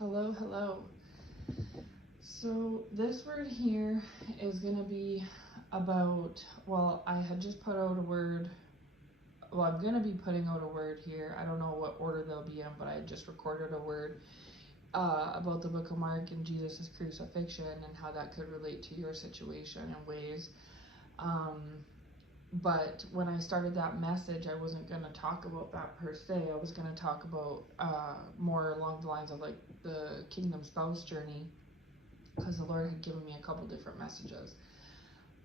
Hello, hello. So this word here is going to be about, well, I had just put out a word. Well, I'm going to be putting out a word here. I don't know what order they'll be in, but I just recorded a word about the book of Mark and Jesus' crucifixion and how that could relate to your situation in ways. But when I started that message, I wasn't going to talk about that per se. I was going to talk about more along the lines of like the kingdom spouse journey, because the Lord had given me a couple different messages.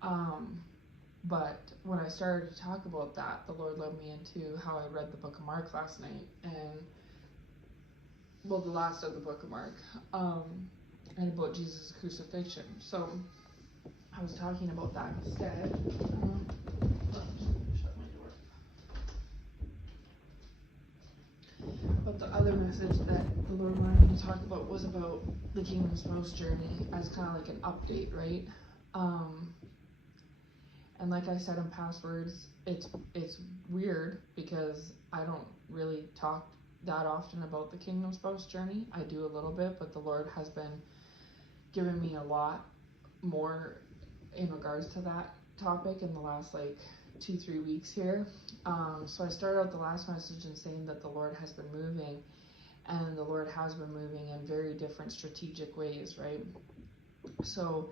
But when I started to talk about that, the Lord led me into how I read the book of Mark last night, and well, the last of the book of Mark, and about Jesus' crucifixion. So I was talking about that instead. Shut my door. But the other message that the Lord wanted me to talk about was about the kingdom spouse journey as kind of like an update, right? And like I said in past words, it's weird because I don't really talk that often about the kingdom spouse journey. I do a little bit, but the Lord has been giving me a lot more in regards to that topic in the last like 2-3 weeks here. So I started out the last message in saying that the Lord has been moving, and the Lord has been moving in very different strategic ways, right? So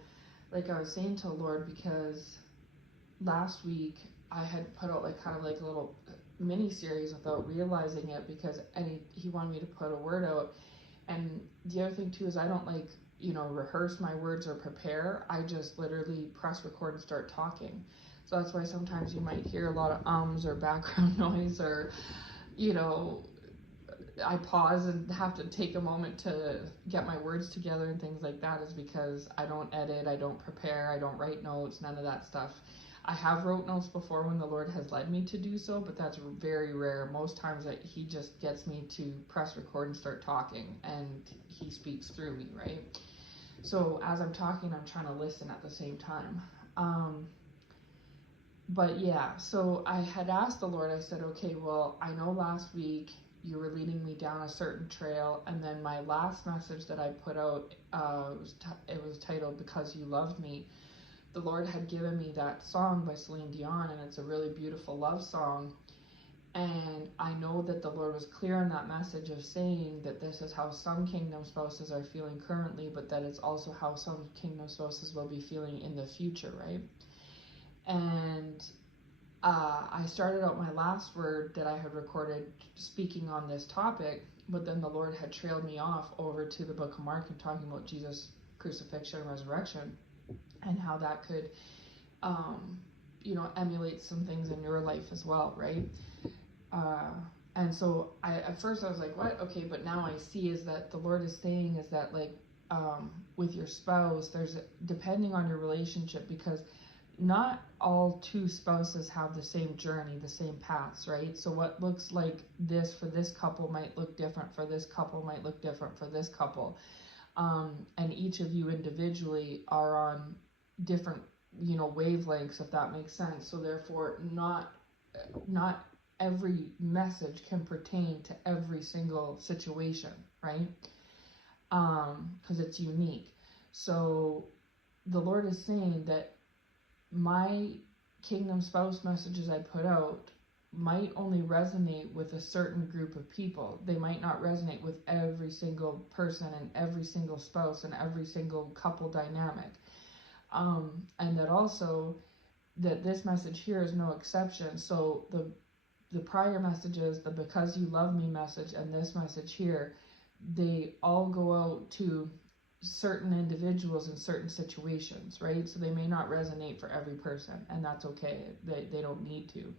like I was saying to the Lord, because last week I had put out like kind of like a little mini series without realizing it, because he wanted me to put a word out. And the other thing too is I don't like, rehearse my words or prepare. I just literally press record and start talking. So that's why sometimes you might hear a lot of ums or background noise, or I pause and have to take a moment to get my words together and things like that, is because I don't edit, I don't prepare, I don't write notes, none of that stuff. I have wrote notes before when the Lord has led me to do so, but that's very rare. Most times that he just gets me to press record and start talking, and he speaks through me, right? So as I'm talking, I'm trying to listen at the same time. But yeah, so I had asked the Lord, I said, okay, well, I know last week you were leading me down a certain trail, and then my last message that I put out, it was titled Because You Loved Me. The Lord had given me that song by Celine Dion, and it's a really beautiful love song. And I know that the Lord was clear in that message of saying that this is how some kingdom spouses are feeling currently, but that it's also how some kingdom spouses will be feeling in the future, right? And I started out my last word that I had recorded speaking on this topic, but then the Lord had trailed me off over to the book of Mark and talking about Jesus' crucifixion and resurrection, and how that could, emulate some things in your life as well, right? And so at first I was like, what? Okay, but now I see is that the Lord is saying is that like with your spouse, there's depending on your relationship, because not all two spouses have the same journey, the same paths, right? So what looks like this for this couple might look different for this couple, might look different for this couple. And each of you individually are on different, wavelengths, if that makes sense. So therefore, not every message can pertain to every single situation, right? Because it's unique. So the Lord is saying that my kingdom spouse messages I put out might only resonate with a certain group of people. They might not resonate with every single person and every single spouse and every single couple dynamic. And that also that this message here is no exception. So the prior messages, the Because You Love Me message and this message here, they all go out to certain individuals in certain situations, right? So they may not resonate for every person, and that's okay. They don't need to.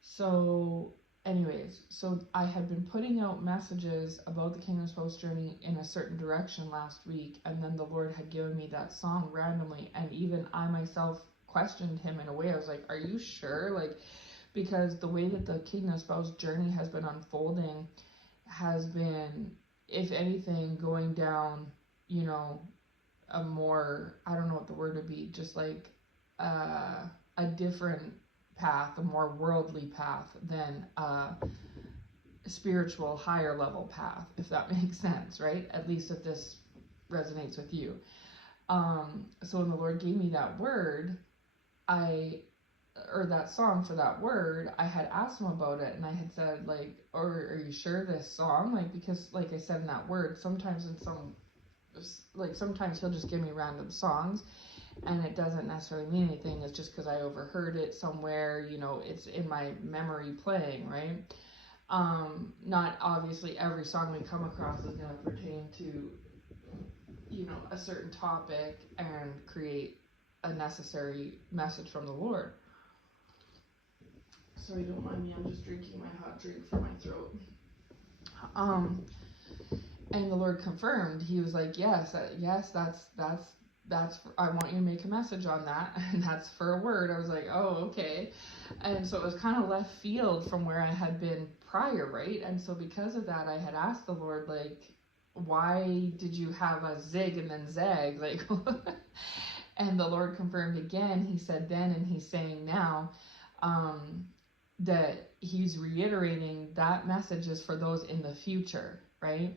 So anyways, so I had been putting out messages about the kingdom spouse journey in a certain direction last week, and then the Lord had given me that song randomly, and even I myself questioned him in a way. I was like, are you sure? Like, because the way that the kingdom spouse journey has been unfolding has been, if anything, going down, a more, I don't know what the word would be, just like a different path, a more worldly path than spiritual higher level path, if that makes sense, right? At least if this resonates with you. So when the Lord gave me that word, or that song for that word, I had asked him about it, and I had said, like, or are you sure this song? Like, because like I said in that word, sometimes he'll just give me random songs, and it doesn't necessarily mean anything. It's just because I overheard it somewhere, it's in my memory playing, right? Not obviously every song we come across is going to pertain to, a certain topic and create a necessary message from the Lord. Sorry, don't mind me, I'm just drinking my hot drink for my throat. And the Lord confirmed. He was like, yes, that's I want you to make a message on that, and that's for a word. I was like, oh, okay. And so it was kind of left field from where I had been prior, right? And so because of that, I had asked the Lord, like, why did you have a zig and then zag? Like, and the Lord confirmed again. He said then, and he's saying now, that he's reiterating that message is for those in the future, right?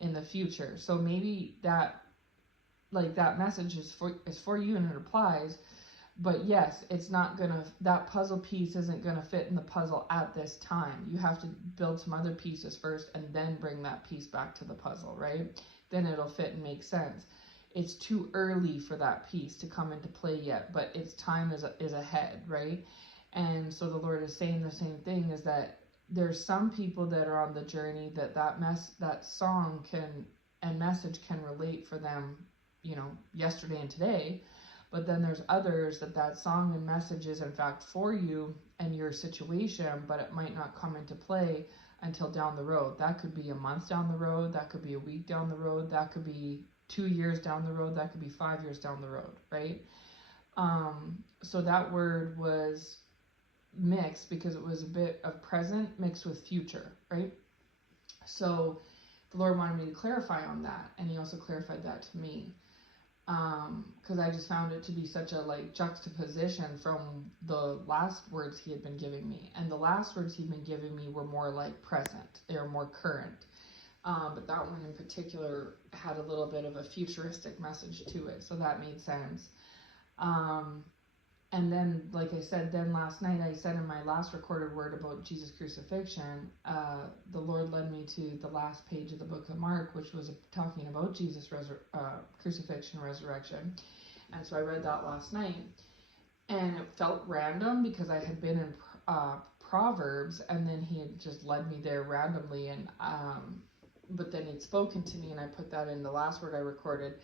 In the future. So maybe that message is for you, and it applies. But yes, it's not gonna, that puzzle piece isn't gonna fit in the puzzle at this time. You have to build some other pieces first and then bring that piece back to the puzzle, right? Then it'll fit and make sense. It's too early for that piece to come into play yet, but its time is ahead, right? And so the Lord is saying the same thing, is that there's some people that are on the journey that song and message can relate for them, yesterday and today. But then there's others that song and message is in fact for you and your situation, but it might not come into play until down the road. That could be a month down the road, that could be a week down the road, that could be 2 years down the road, that could be 5 years down the road, right? So that word was mixed because it was a bit of present mixed with future, right? So the Lord wanted me to clarify on that, and he also clarified that to me. Because I just found it to be such a juxtaposition from the last words he had been giving me. And the last words he'd been giving me were more like present. They were more current. But that one in particular had a little bit of a futuristic message to it. So that made sense. And then, like I said, then last night I said in my last recorded word about Jesus' crucifixion, the Lord led me to the last page of the book of Mark, which was talking about Jesus' crucifixion, resurrection. And so I read that last night, and it felt random because I had been in Proverbs, and then he had just led me there randomly, and but then he'd spoken to me, and I put that in the last word I recorded.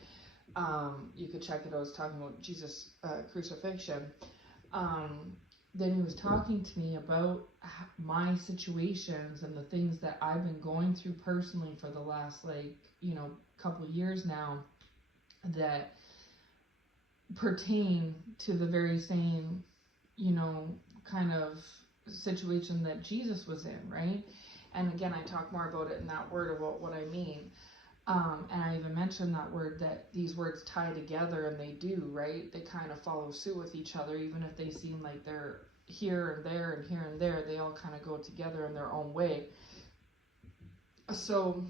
You could check it. I was talking about Jesus' crucifixion. Then he was talking to me about my situations and the things that I've been going through personally for the last couple of years now, that pertain to the very same kind of situation that Jesus was in, right? And again, I talk more about it in that word about what I mean. And I even mentioned that word, that these words tie together, and they do, right? They kind of follow suit with each other, even if they seem like they're here and there and here and there, they all kind of go together in their own way. So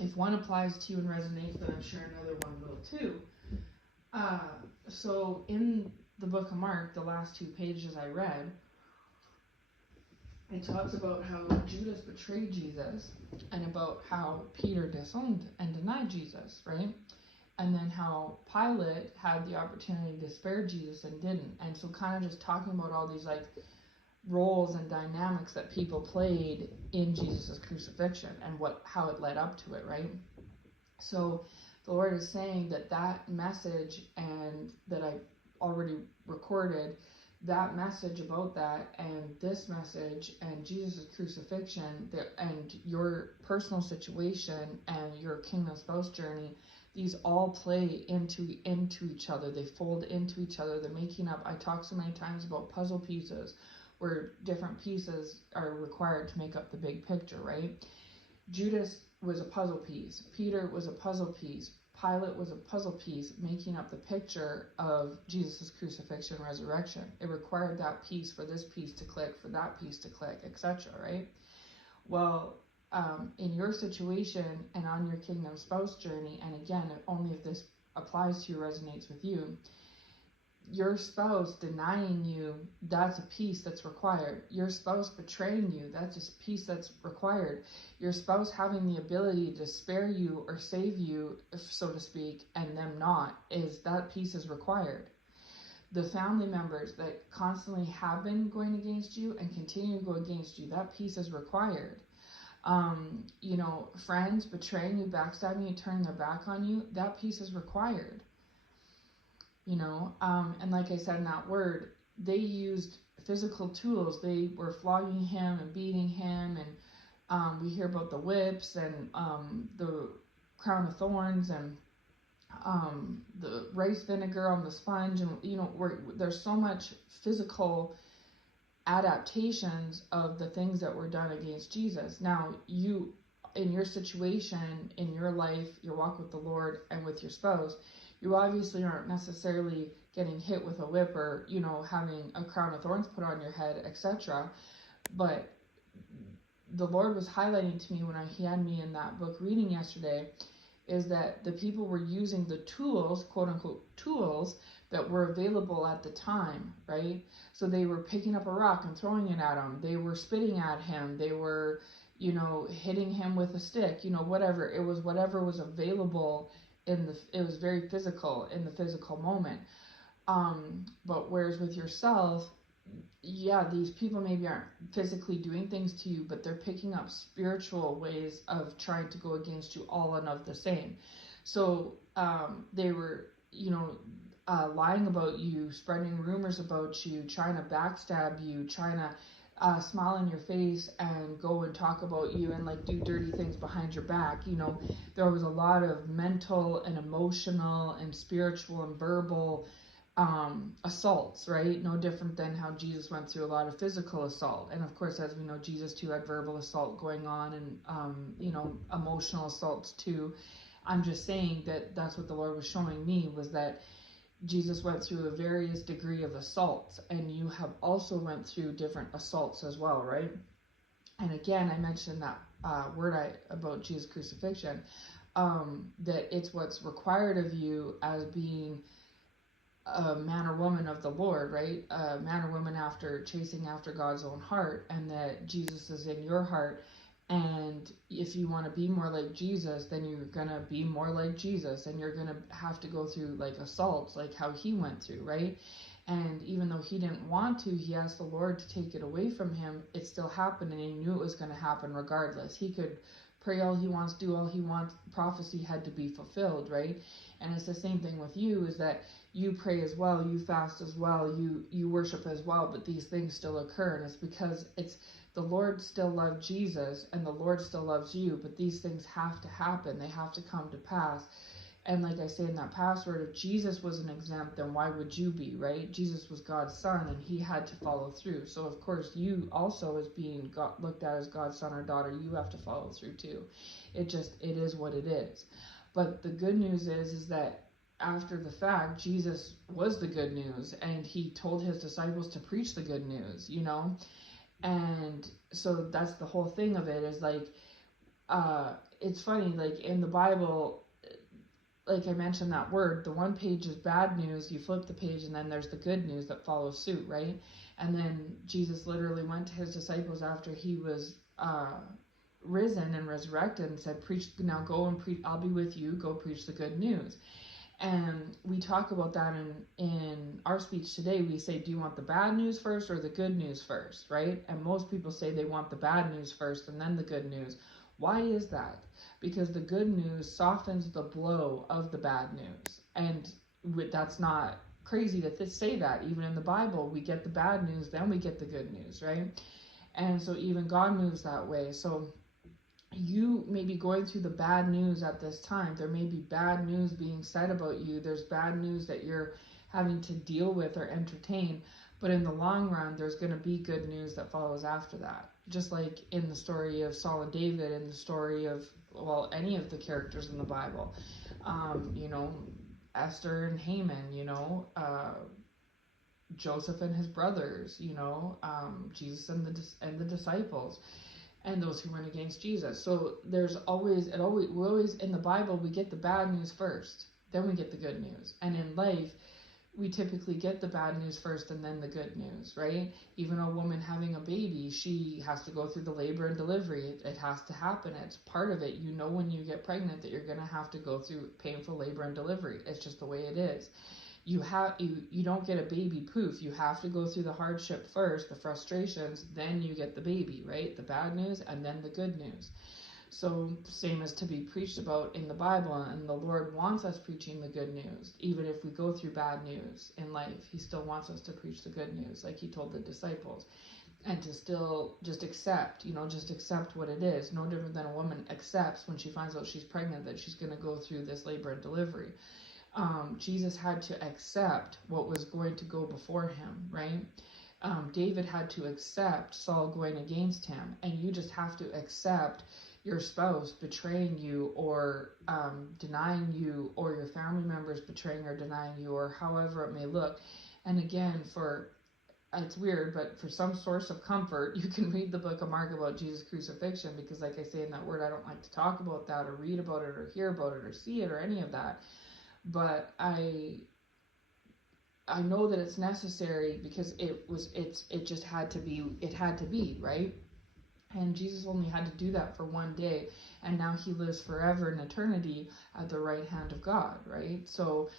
if one applies to you and resonates, then I'm sure another one will too. So in the book of Mark, the last 2 pages I read, it talks about how Judas betrayed Jesus, and about how Peter disowned and denied Jesus, right? And then how Pilate had the opportunity to spare Jesus and didn't. And so kind of just talking about all these roles and dynamics that people played in Jesus' crucifixion and how it led up to it, right? So the Lord is saying that message, and that I already recorded, that message about that, and this message, and Jesus' crucifixion, and your personal situation, and your kingdom spouse journey, these all play into each other. They fold into each other. They're making up. I talk so many times about puzzle pieces, where different pieces are required to make up the big picture, right? Judas was a puzzle piece. Peter was a puzzle piece. Pilate was a puzzle piece making up the picture of Jesus' crucifixion, resurrection. It required that piece for this piece to click, for that piece to click, etc., right? Well, in your situation and on your kingdom spouse journey, and again, only if this applies to you, resonates with you, your spouse denying you, that's a piece that's required. Your spouse betraying you, that's a piece that's required. Your spouse having the ability to spare you or save you, so to speak, and them not, that piece is required. The family members that constantly have been going against you and continue to go against you, that piece is required. Friends betraying you, backstabbing you, turning their back on you, that piece is required. And like I said in that word, they used physical tools. They were flogging him and beating him, and we hear about the whips and the crown of thorns and the rice vinegar on the sponge, and there's so much physical adaptations of the things that were done against Jesus. Now, you, in your situation, in your life, your walk with the Lord and with your spouse, you obviously aren't necessarily getting hit with a whip or, having a crown of thorns put on your head, etc. But the Lord was highlighting to me when he had me in that book reading yesterday, is that the people were using the tools, quote unquote tools, that were available at the time, right? So they were picking up a rock and throwing it at him. They were spitting at him. They were, hitting him with a stick, whatever. It was whatever was available it was very physical in the physical moment. But whereas with yourself, yeah, these people maybe aren't physically doing things to you, but they're picking up spiritual ways of trying to go against you, all and of the same. So they were, lying about you, spreading rumors about you, trying to backstab you, trying to smile in your face and go and talk about you and do dirty things behind your back. There was a lot of mental and emotional and spiritual and verbal assaults, right? No different than how Jesus went through a lot of physical assault. And of course, as we know, Jesus too had verbal assault going on and, emotional assaults too. I'm just saying that's what the Lord was showing me, was that Jesus went through a various degree of assaults, and you have also went through different assaults as well, right? And again, I mentioned that word about Jesus' crucifixion, that it's what's required of you as being a man or woman of the Lord, right? A man or woman chasing after God's own heart, and that Jesus is in your heart. And if you want to be more like Jesus, then you're going to be more like Jesus, and you're going to have to go through assaults like how he went through, right? And even though he didn't want to, he asked the Lord to take it away from him. It still happened, and he knew it was going to happen regardless. He could pray all he wants, do all he wants. Prophecy had to be fulfilled, right? And it's the same thing with you, is that you pray as well, you fast as well, you worship as well, but these things still occur, and it's because the Lord still loved Jesus, and the Lord still loves you, but these things have to happen. They have to come to pass. And like I say in that password, if Jesus wasn't exempt, then why would you be, right? Jesus was God's son, and he had to follow through. So of course, you also, as being looked at as God's son or daughter, you have to follow through too. It is what it is. But the good news is that after the fact, Jesus was the good news, and he told his disciples to preach the good news, And so that's the whole thing of it, is it's funny, in the Bible, like I mentioned that word, the one page is bad news, you flip the page, and then there's the good news that follows suit, right? And then Jesus literally went to his disciples after he was risen and resurrected and said, now go and preach, I'll be with you, go preach the good news. And we talk about that in our speech today. We say, do you want the bad news first or the good news first, right? And most people say they want the bad news first and then the good news. Why is that? Because the good news softens the blow of the bad news. And that's not crazy to say that. Even in the Bible, we get the bad news, then we get the good news, right? And so even God moves that way. So you may be going through the bad news at this time. There may be bad news being said about you. There's bad news that you're having to deal with or entertain. But in the long run, there's going to be good news that follows after that. Just like in the story of Saul and David, and the story of, any of the characters in the Bible. Esther and Haman, Joseph and his brothers, Jesus and the disciples. and those who went against Jesus. So there's always, we always, in the Bible, we get the bad news first, then we get the good news. And in life, we typically get the bad news first and then the good news, right? Even a woman having a baby, she has to go through the labor and delivery. It has to happen. It's part of it. You know, when you get pregnant that you're going to have to go through painful labor and delivery. It's just the way it is. You don't get a baby poof. You have to go through the hardship first, the frustrations, then you get the baby, right? The bad news and then the good news. So same as to be preached about in the Bible, and the Lord wants us preaching the good news. Even if we go through bad news in life, he still wants us to preach the good news, like he told the disciples, and to still just accept, just accept what it is. No different than a woman accepts when she finds out she's pregnant that she's going to go through this labor and delivery. Jesus had to accept what was going to go before him, right? David had to accept Saul going against him, and you just have to accept your spouse betraying you, or denying you, or your family members betraying or denying you, or however it may look. And again, it's weird, but for some source of comfort, you can read the book of Mark about Jesus' crucifixion, because like I say in that word, I don't like to talk about that or read about it or hear about it or see it or any of that. But I know that it's necessary, because it just had to be, right? And Jesus only had to do that for one day, and now he lives forever in eternity at the right hand of God, right? So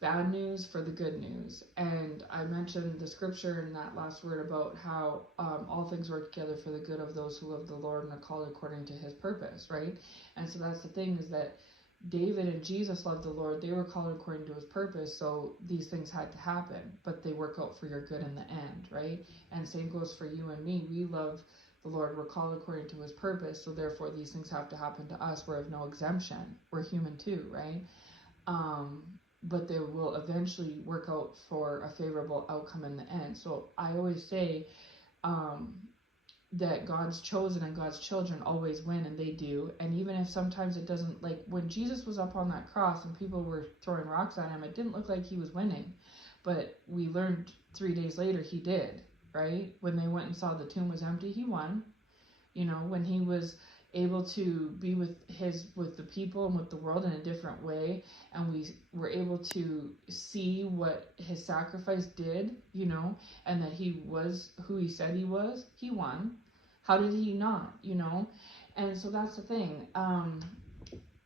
bad news for the good news. And I mentioned the scripture in that last word about how all things work together for the good of those who love the Lord and are called according to his purpose, right? And so that's the thing, is that David and Jesus loved the Lord. They were called according to his purpose, so these things had to happen, but they work out for your good in the end, right? And same goes for you and me. We love the Lord. We're called according to his purpose, so therefore these things have to happen to us. We're of no exemption. We're human too, right? But they will eventually work out for a favorable outcome in the end. So I always say that God's chosen and God's children always win, and they do. And even if sometimes it doesn't, like when Jesus was up on that cross and people were throwing rocks at him, it didn't look like he was winning. But we learned 3 days later he did, right? When they went and saw the tomb was empty, he won. When he was able to be with the people and with the world in a different way, and we were able to see what his sacrifice did, and that he was who he said he was, he won. How did he not, And so that's the thing.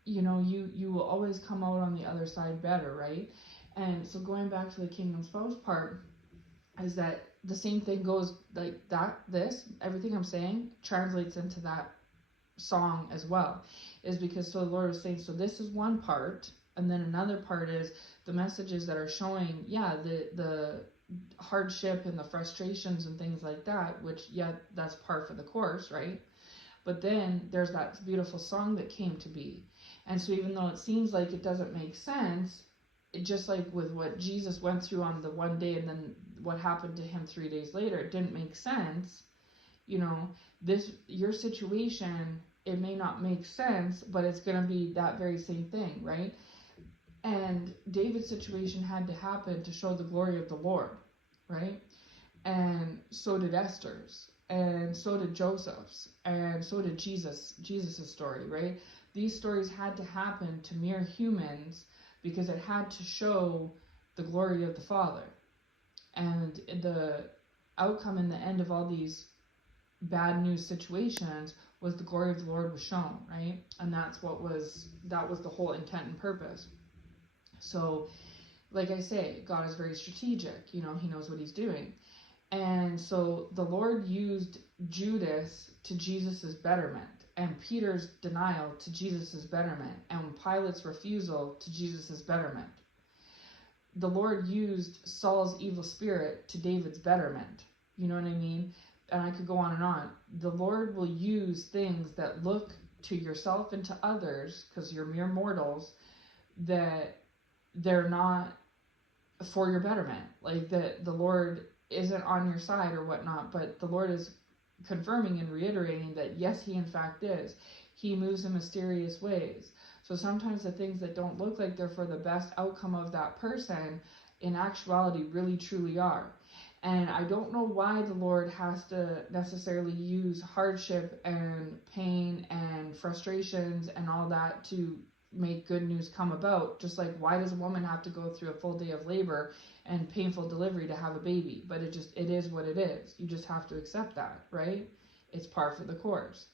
You will always come out on the other side better, right? And so going back to the kingdom spouse part, is that the same thing goes like that. Everything I'm saying translates into that song as well, is because so the Lord was saying, so this is one part, and then another part is the messages that are showing, the hardship and the frustrations and things like that, which that's par for the course, right? But then there's that beautiful song that came to be. And so even though it seems like it doesn't make sense, just like with what Jesus went through on the one day and then what happened to him 3 days later, it didn't make sense. Your situation, it may not make sense, but it's going to be that very same thing, right? And David's situation had to happen to show the glory of the Lord, right? And so did Esther's, and so did Joseph's, and so did Jesus's story, right? These stories had to happen to mere humans because it had to show the glory of the Father. And the outcome in the end of all these bad news situations was the glory of the Lord was shown, right? And that was the whole intent and purpose. So, like I say, God is very strategic. He knows what he's doing. And so the Lord used Judas to Jesus's betterment, and Peter's denial to Jesus's betterment, and Pilate's refusal to Jesus's betterment. The Lord used Saul's evil spirit to David's betterment. You know what I mean? And I could go on and on. The Lord will use things that look to yourself and to others, because you're mere mortals, that they're not for your betterment. Like that the Lord isn't on your side or whatnot, but the Lord is confirming and reiterating that yes, he in fact is. He moves in mysterious ways. So sometimes the things that don't look like they're for the best outcome of that person, in actuality really truly are. And I don't know why the Lord has to necessarily use hardship and pain and frustrations and all that to make good news come about. Just like, why does a woman have to go through a full day of labor and painful delivery to have a baby? But it is what it is. You just have to accept that, right? It's par for the course.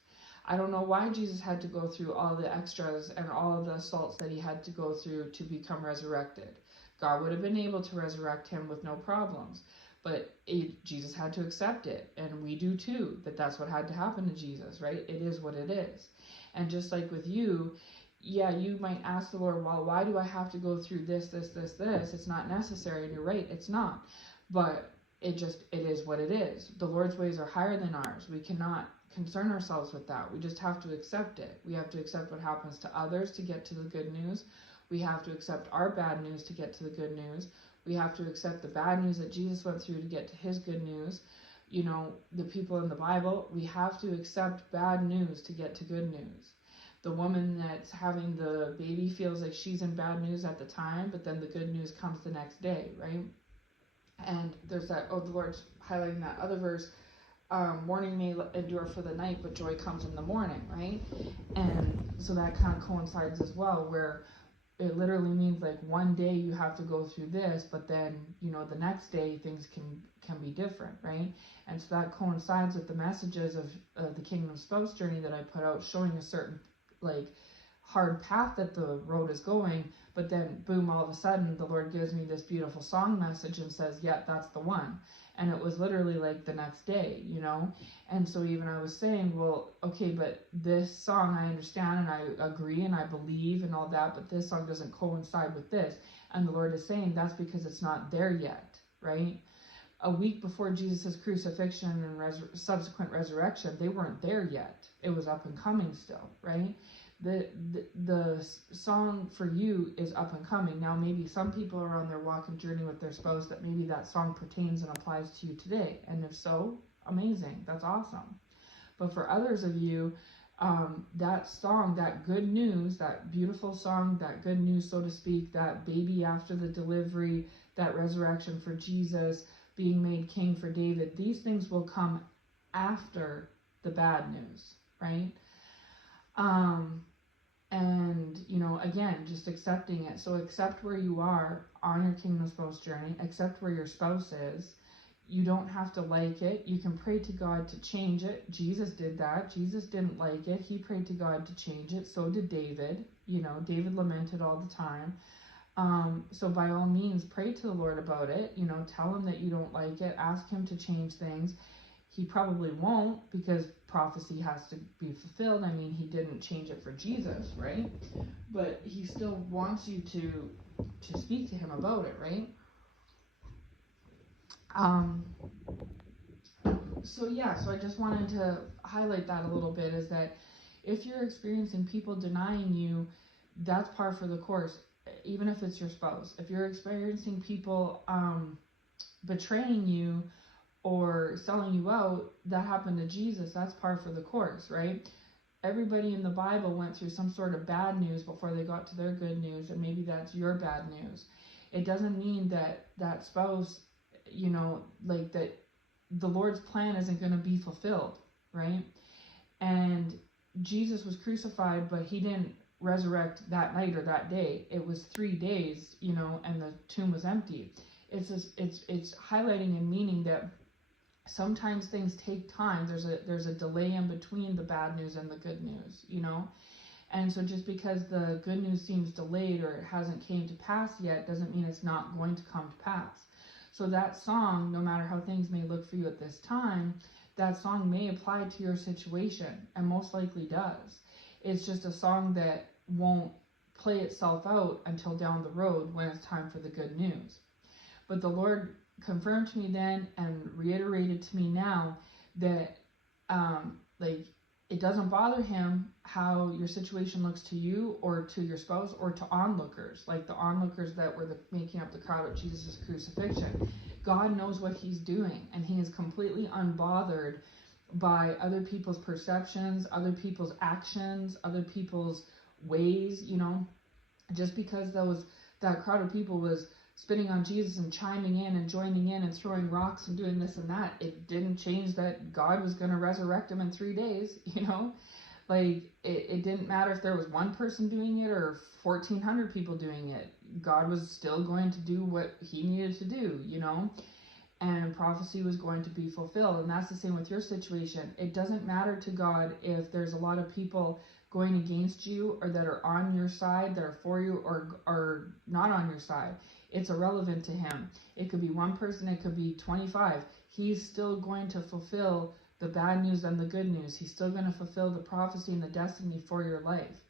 I don't know why Jesus had to go through all the extras and all of the assaults that he had to go through to become resurrected. God would have been able to resurrect him with no problems. But Jesus had to accept it, and we do too, that's what had to happen to Jesus, right? It is what it is. And just like with you, yeah, you might ask the Lord, well, why do I have to go through this? It's not necessary, and you're right, it's not. But it is what it is. The Lord's ways are higher than ours. We cannot concern ourselves with that. We just have to accept it. We have to accept what happens to others to get to the good news. We have to accept our bad news to get to the good news. We have to accept the bad news that Jesus went through to get to his good news. You know, the people in the Bible, we have to accept bad news to get to good news. The woman that's having the baby feels like she's in bad news at the time, but then the good news comes the next day, right? And there's that, the Lord's highlighting that other verse, mourning may endure for the night, but joy comes in the morning, right? And so that kind of coincides as well, where it literally means like one day you have to go through this, but then, the next day things can be different, right? And so that coincides with the messages of the Kingdom Spouse journey that I put out, showing a certain like hard path that the road is going, but then boom, all of a sudden the Lord gives me this beautiful song message and says, yeah, that's the one. And it was literally like the next day, And so even I was saying, well, okay, but this song I understand and I agree and I believe and all that, but this song doesn't coincide with this. And the Lord is saying that's because it's not there yet, right? A week before Jesus' crucifixion and subsequent resurrection, they weren't there yet. It was up and coming still, right? The song for you is up and coming. Now, maybe some people are on their walking journey with their spouse that maybe that song pertains and applies to you today. And if so, amazing. That's awesome. But for others of you, that song, that good news, that beautiful song, that good news, so to speak, that baby after the delivery, that resurrection for Jesus, being made king for David, these things will come after the bad news, right? And, again, just accepting it. So accept where you are on your Kingdom Spouse journey. Accept where your spouse is. You don't have to like it. You can pray to God to change it. Jesus did that. Jesus didn't like it. He prayed to God to change it. So did David. David lamented all the time. So by all means, pray to the Lord about it. Tell him that you don't like it. Ask him to change things. He probably won't, because prophecy has to be fulfilled. I mean, he didn't change it for Jesus, right? But he still wants you to speak to him about it, right? So I just wanted to highlight that a little bit, is that if you're experiencing people denying you, that's par for the course, even if it's your spouse. If you're experiencing people betraying you or selling you out, that happened to Jesus. That's par for the course, right? Everybody in the Bible went through some sort of bad news before they got to their good news, and maybe that's your bad news. It doesn't mean that spouse, like that the Lord's plan isn't going to be fulfilled, right? And Jesus was crucified, but he didn't resurrect that night or that day. It was 3 days, and the tomb was empty. It's highlighting and meaning that sometimes things take time. There's a delay in between the bad news and the good news, And so just because the good news seems delayed or it hasn't came to pass yet doesn't mean it's not going to come to pass. So that song, no matter how things may look for you at this time, that song may apply to your situation, and most likely does. It's just a song that won't play itself out until down the road when it's time for the good news. But the Lord confirmed to me then and reiterated to me now that it doesn't bother him how your situation looks to you or to your spouse or to onlookers, like the onlookers that were making up the crowd at Jesus' crucifixion. God knows what he's doing, and he is completely unbothered by other people's perceptions, other people's actions, other people's ways, Just because that crowd of people was spitting on Jesus and chiming in and joining in and throwing rocks and doing this and that, it didn't change that God was going to resurrect him in 3 days, you know? Like, it didn't matter if there was one person doing it or 1,400 people doing it. God was still going to do what he needed to do, you know? And prophecy was going to be fulfilled. And that's the same with your situation. It doesn't matter to God if there's a lot of people going against you or that are on your side, that are for you, or not on your side. It's irrelevant to him. It could be one person, it could be 25. He's still going to fulfill the bad news and the good news. He's still going to fulfill the prophecy and the destiny for your life.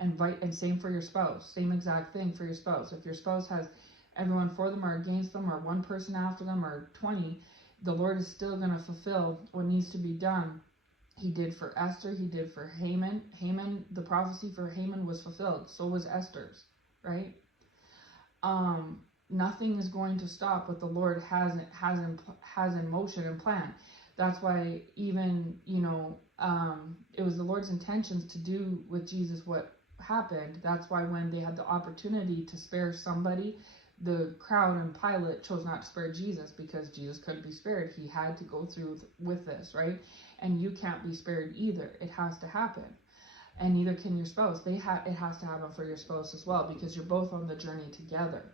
And same for your spouse. Same exact thing for your spouse. If your spouse has everyone for them or against them, or one person after them, or 20, the Lord is still going to fulfill what needs to be done. He did for Esther. He did for Haman. The prophecy for Haman was fulfilled. So was Esther's, right? Nothing is going to stop what the Lord has in motion and plan. That's why even, it was the Lord's intentions to do with Jesus what happened. That's why when they had the opportunity to spare somebody, the crowd and Pilate chose not to spare Jesus, because Jesus couldn't be spared. He had to go through with this, right? And you can't be spared either. It has to happen. And neither can your spouse. It has to happen for your spouse as well, because you're both on the journey together.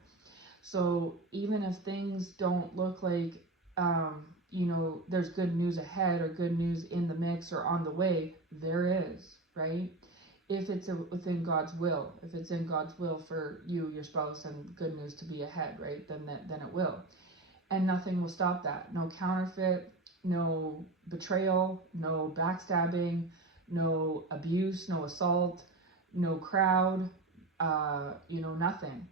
So even if things don't look like, there's good news ahead or good news in the mix or on the way, there is, right? If it's within God's will, if it's in God's will for you, your spouse, and good news to be ahead, right? Then it will. And nothing will stop that. No counterfeit, no betrayal, no backstabbing, no abuse, no assault, no crowd, nothing.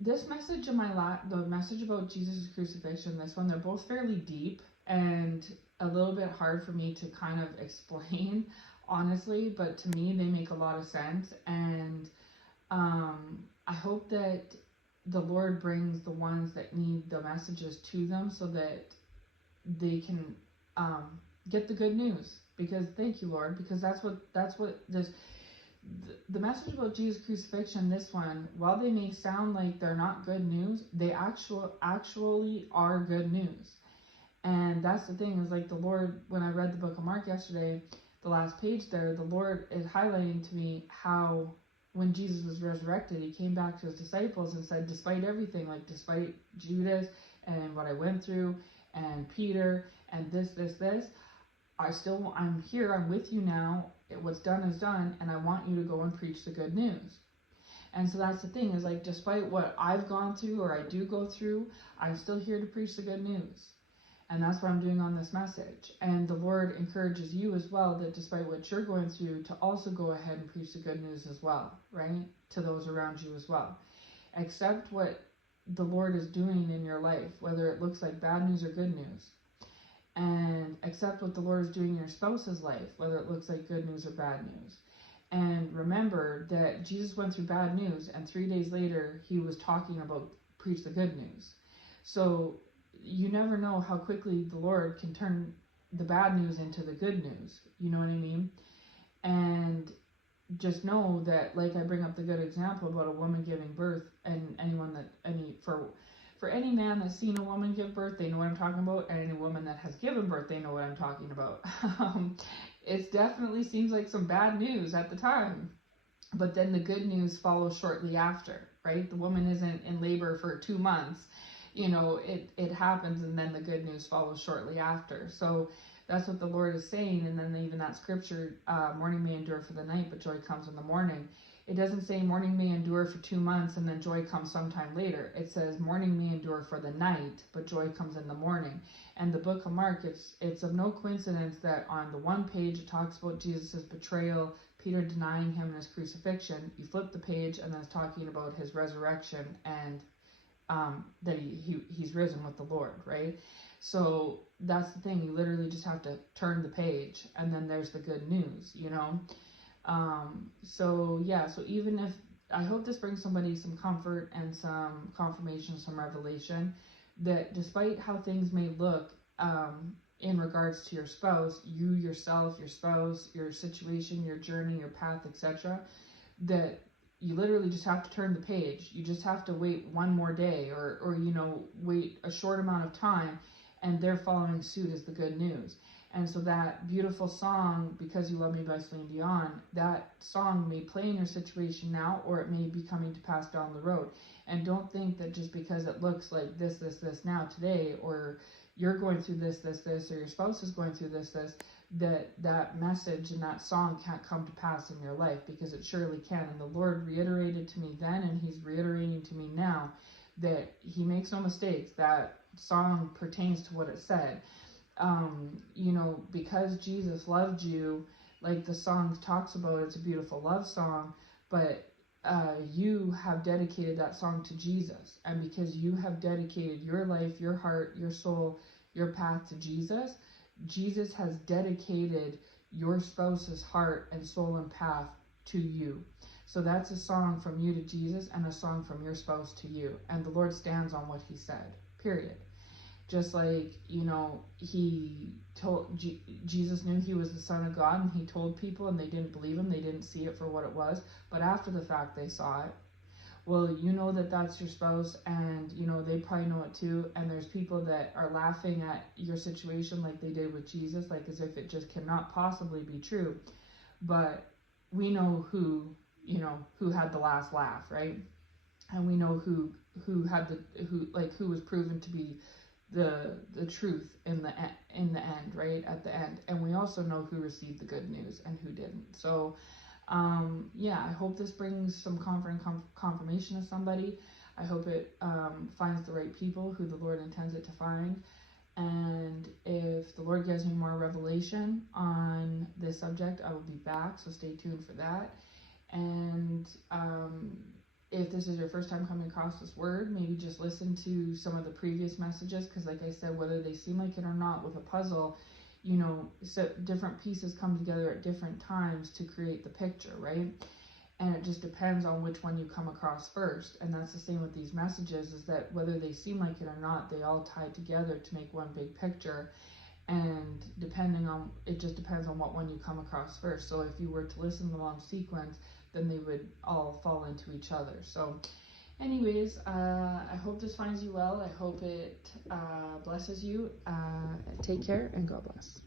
This message and the message about Jesus' crucifixion, this one, they're both fairly deep and a little bit hard for me to kind of explain, honestly, but to me, they make a lot of sense. And I hope that the Lord brings the ones that need the messages to them so that they can get the good news. Because thank you, Lord, because that's what this, the message about Jesus' crucifixion, this one, while they may sound like they're not good news, they actually are good news. And that's the thing, is like the Lord, when I read the book of Mark yesterday, the last page there, the Lord is highlighting to me how when Jesus was resurrected, he came back to his disciples and said, despite everything, like despite Judas and what I went through and Peter and this, I'm here, I'm with you now. What's done is done, and I want you to go and preach the good news. And so that's the thing, is like, despite what I've gone through or I do go through, I'm still here to preach the good news. And that's what I'm doing on this message. And the Lord encourages you as well, that despite what you're going through, to also go ahead and preach the good news as well, right? To those around you as well. Accept what the Lord is doing in your life, whether it looks like bad news or good news. And accept what the Lord is doing in your spouse's life, whether it looks like good news or bad news. And remember that Jesus went through bad news, and 3 days later, he was talking about preach the good news. So you never know how quickly the Lord can turn the bad news into the good news. You know what I mean? And just know that, like I bring up the good example about a woman giving birth, and for any man that's seen a woman give birth, they know what I'm talking about, and any woman that has given birth, they know what I'm talking about. It definitely seems like some bad news at the time, but then the good news follows shortly after, right? The woman isn't in labor for 2 months. It happens, and then the good news follows shortly after. So that's what the Lord is saying. And then even that scripture, morning may endure for the night, but joy comes in the morning. It doesn't say morning may endure for 2 months and then joy comes sometime later. It says morning may endure for the night, but joy comes in the morning. And the book of Mark, it's of no coincidence that on the one page it talks about Jesus' betrayal, Peter denying him and his crucifixion. You flip the page and then it's talking about his resurrection and that he's risen with the Lord, right? So that's the thing. You literally just have to turn the page, and then there's the good news, So even if, I hope this brings somebody some comfort and some confirmation, some revelation, that despite how things may look, in regards to your spouse, you yourself, your spouse, your situation, your journey, your path, etc., that you literally just have to turn the page. You just have to wait one more day, or wait a short amount of time, and they're following suit is the good news. And so that beautiful song, Because You Love Me by Celine Dion, that song may play in your situation now, or it may be coming to pass down the road. And don't think that just because it looks like this now today, or you're going through this, or your spouse is going through this, that message and that song can't come to pass in your life, because it surely can. And the Lord reiterated to me then, and he's reiterating to me now, that he makes no mistakes. That song pertains to what it said. Because Jesus loved you, like the song talks about, it's a beautiful love song, but you have dedicated that song to Jesus. And because you have dedicated your life, your heart, your soul, your path to Jesus, Jesus has dedicated your spouse's heart and soul and path to you. So that's a song from you to Jesus, and a song from your spouse to you. And the Lord stands on what he said, period. Just like, Jesus knew he was the Son of God, and he told people, and they didn't believe him. They didn't see it for what it was. But after the fact, they saw it. Well, that's your spouse, and, they probably know it too. And there's people that are laughing at your situation like they did with Jesus, like as if it just cannot possibly be true. But we know who had the last laugh, right? And we know who was proven to be the truth in the end, right? At the end. And we also know who received the good news and who didn't. So I hope this brings some confirmation to somebody. I hope it finds the right people who the Lord intends it to find. And if the Lord gives me more revelation on this subject, I will be back, so stay tuned for that. And if this is your first time coming across this word, maybe just listen to some of the previous messages, because like I said, whether they seem like it or not, with a puzzle, so different pieces come together at different times to create the picture, right? And it just depends on which one you come across first. And that's the same with these messages, is that whether they seem like it or not, they all tie together to make one big picture. And it just depends on what one you come across first. So if you were to listen to them on sequence, then they would all fall into each other. So anyways, I hope this finds you well. I hope it blesses you. Take care, and God bless.